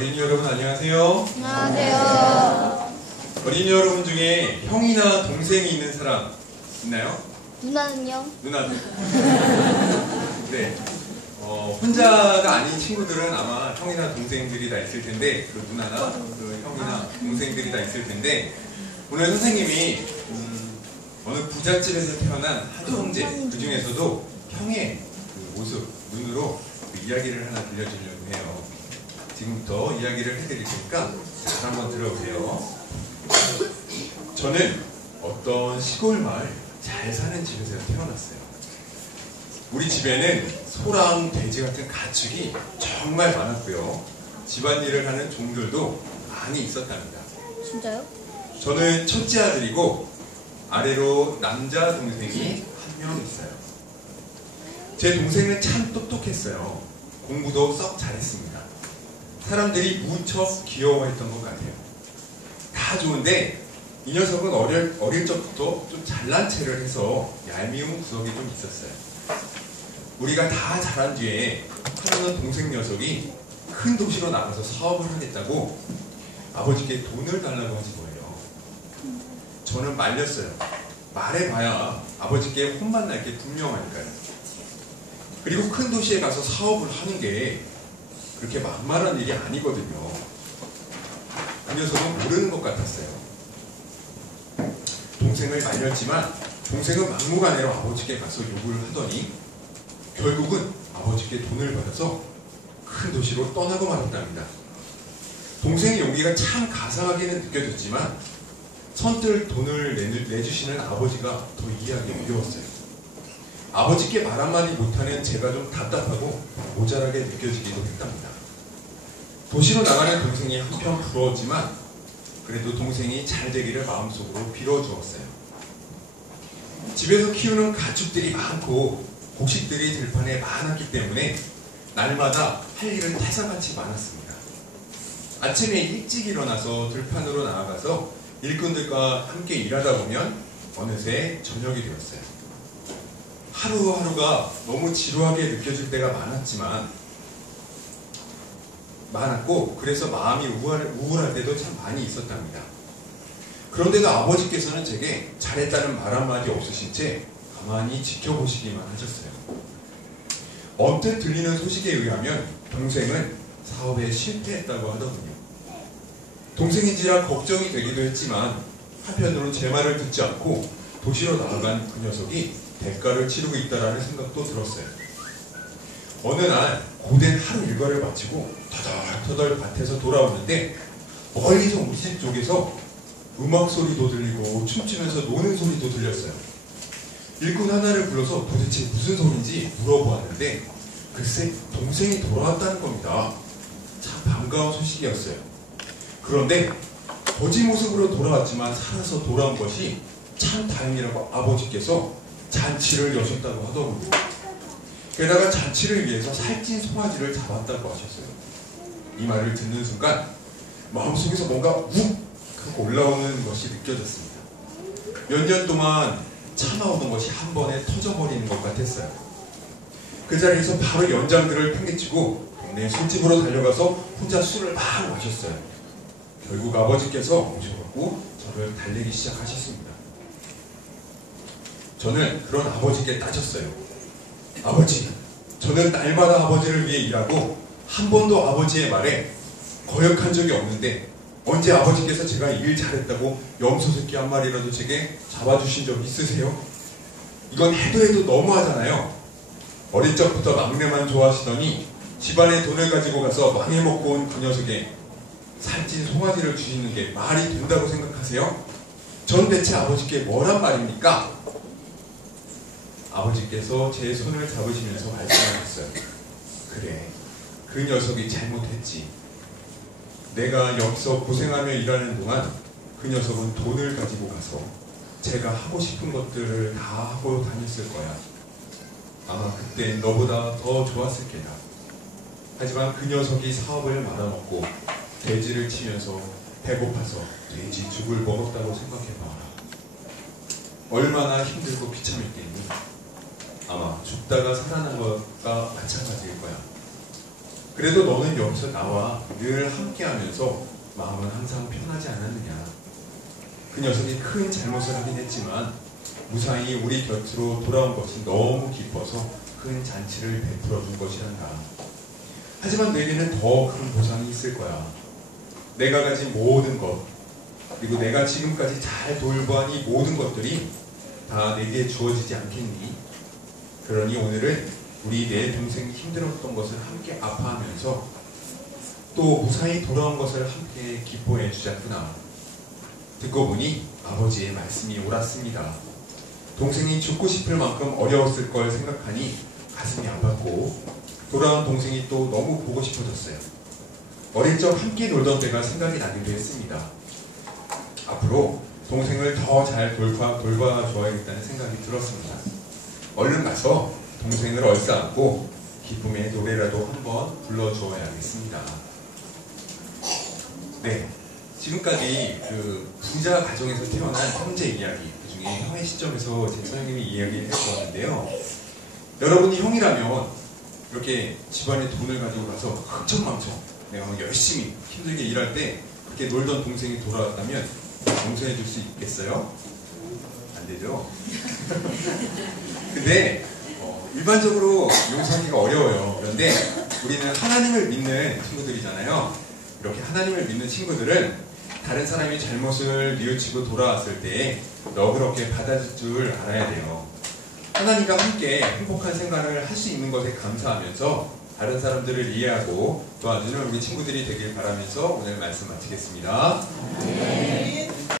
어린이 여러분 안녕하세요. 안녕하세요. 어린이 여러분 중에 형이나 동생이 있는 사람 있나요? 누나는요? 누나들. 네. 혼자가 아닌 친구들은 아마 형이나 동생들이 다 있을 텐데, 그 누나나 그 형이나 동생들이 다 있을 텐데, 오늘 선생님이 어느 부잣집에서 태어난 한 형제, 그 중에서도 형의 그 모습, 눈으로 그 이야기를 하나 들려주려고 해요. 지금부터 이야기를 해드릴 테니까 잘 한번 들어보세요. 저는 어떤 시골 마을 잘 사는 집에서 태어났어요. 우리 집에는 소랑 돼지 같은 가축이 정말 많았고요. 집안일을 하는 종들도 많이 있었답니다. 진짜요? 저는 첫째 아들이고 아래로 남자 동생이 한 명 있어요. 제 동생은 참 똑똑했어요. 공부도 썩 잘했습니다. 사람들이 무척 귀여워했던 것 같아요. 다 좋은데 이 녀석은 어릴 적부터 좀 잘난 체를 해서 얄미운 구석이 좀 있었어요. 우리가 다 자란 뒤에 하루는 동생 녀석이 큰 도시로 나가서 사업을 하겠다고 아버지께 돈을 달라고 하신 거예요. 저는 말렸어요. 말해봐야 아버지께 혼만 날 게 분명하니까요. 그리고 큰 도시에 가서 사업을 하는 게 그렇게 만만한 일이 아니거든요. 그 녀석은 모르는 것 같았어요. 동생을 말렸지만 동생은 막무가내로 아버지께 가서 요구를 하더니 결국은 아버지께 돈을 받아서 큰 도시로 떠나고 말았답니다. 동생의 용기가 참 가상하게는 느껴졌지만 선뜻 돈을 내주시는 아버지가 더 이해하기 어려웠어요. 아버지께 말 한마디 못하는 제가 좀 답답하고 모자라게 느껴지기도 했답니다. 도시로 나가는 동생이 한편 부러웠지만 그래도 동생이 잘 되기를 마음속으로 빌어주었어요. 집에서 키우는 가축들이 많고 곡식들이 들판에 많았기 때문에 날마다 할 일은 태산같이 많았습니다. 아침에 일찍 일어나서 들판으로 나아가서 일꾼들과 함께 일하다 보면 어느새 저녁이 되었어요. 하루하루가 너무 지루하게 느껴질 때가 많았고 그래서 마음이 우울할 때도 참 많이 있었답니다. 그런데도 아버지께서는 제게 잘했다는 말 한마디 없으신 채 가만히 지켜보시기만 하셨어요. 언뜻 들리는 소식에 의하면 동생은 사업에 실패했다고 하더군요. 동생인지라 걱정이 되기도 했지만 한편으로 제 말을 듣지 않고 도시로 나아간 그 녀석이 대가를 치르고 있다라는 생각도 들었어요. 어느 날 고된 하루 일과를 마치고 터덜터덜 밭에서 돌아오는데 멀리서 우리 집 쪽에서 음악 소리도 들리고 춤추면서 노는 소리도 들렸어요. 일꾼 하나를 불러서 도대체 무슨 소리인지 물어보았는데 글쎄 동생이 돌아왔다는 겁니다. 참 반가운 소식이었어요. 그런데 거지 모습으로 돌아왔지만 살아서 돌아온 것이 참 다행이라고 아버지께서 잔치를 여셨다고 하더군요. 게다가 잔치를 위해서 살찐 송아지를 잡았다고 하셨어요. 이 말을 듣는 순간 마음속에서 뭔가 욱 하고 올라오는 것이 느껴졌습니다. 몇 년 동안 참아오던 것이 한 번에 터져버리는 것 같았어요. 그 자리에서 바로 연장들을 팽개치고 동네 술집으로 달려가서 혼자 술을 막 마셨어요. 결국 아버지께서 오셔갖고 저를 달래기 시작하셨습니다. 저는 그런 아버지께 따졌어요. 아버지, 저는 날마다 아버지를 위해 일하고 한 번도 아버지의 말에 거역한 적이 없는데 언제 아버지께서 제가 일 잘했다고 염소 새끼 한 마리라도 제게 잡아주신 적 있으세요? 이건 해도 너무하잖아요. 어릴 적부터 막내만 좋아하시더니 집안에 돈을 가지고 가서 망해먹고 온 그 녀석에 살찐 송아지를 주시는 게 말이 된다고 생각하세요? 전 대체 아버지께 뭐란 말입니까? 아버지께서 제 손을 잡으시면서 말씀하셨어요. 그래, 그 녀석이 잘못했지. 내가 여기서 고생하며 일하는 동안 그 녀석은 돈을 가지고 가서 제가 하고 싶은 것들을 다 하고 다녔을 거야. 아마 그때 너보다 더 좋았을 게다. 하지만 그 녀석이 사업을 말아먹고 돼지를 치면서 배고파서 돼지 죽을 먹었다고 생각해봐라. 얼마나 힘들고 비참했겠니? 아마 죽다가 살아난 것과 마찬가지일 거야. 그래도 너는 여기서 나와 늘 함께하면서 마음은 항상 편하지 않았느냐. 그 녀석이 큰 잘못을 하긴 했지만 무사히 우리 곁으로 돌아온 것이 너무 기뻐서 큰 잔치를 베풀어 준 것이란다. 하지만 내게는 더 큰 보상이 있을 거야. 내가 가진 모든 것, 그리고 내가 지금까지 잘 돌보한 이 모든 것들이 다 내게 주어지지 않겠니? 그러니 오늘은 우리 내 동생이 힘들었던 것을 함께 아파하면서 또 무사히 돌아온 것을 함께 기뻐해 주자꾸나. 듣고 보니 아버지의 말씀이 옳았습니다. 동생이 죽고 싶을 만큼 어려웠을 걸 생각하니 가슴이 아팠고 돌아온 동생이 또 너무 보고 싶어졌어요. 어릴 적 함께 놀던 때가 생각이 나기도 했습니다. 앞으로 동생을 더 잘 돌봐줘야겠다는 생각이 들었습니다. 얼른 가서 동생을 얼싸안고 기쁨의 노래라도 한번 불러주어야겠습니다. 네, 지금까지 그 부자 가정에서 태어난 형제 이야기, 그 중에 형의 시점에서 제 선생님이 이야기를 해주었는데요. 여러분이 형이라면 이렇게 집안에 돈을 가지고 가서 흥청망청 내가 열심히 힘들게 일할 때 그렇게 놀던 동생이 돌아왔다면 용서해 줄 수 있겠어요? 안 되죠? 근데 일반적으로 용서하기가 어려워요. 그런데 우리는 하나님을 믿는 친구들이잖아요. 이렇게 하나님을 믿는 친구들은 다른 사람이 잘못을 뉘우치고 돌아왔을 때 너그럽게 받아줄 줄 알아야 돼요. 하나님과 함께 행복한 생활을 할 수 있는 것에 감사하면서 다른 사람들을 이해하고 도와주는 우리 친구들이 되길 바라면서 오늘 말씀 마치겠습니다.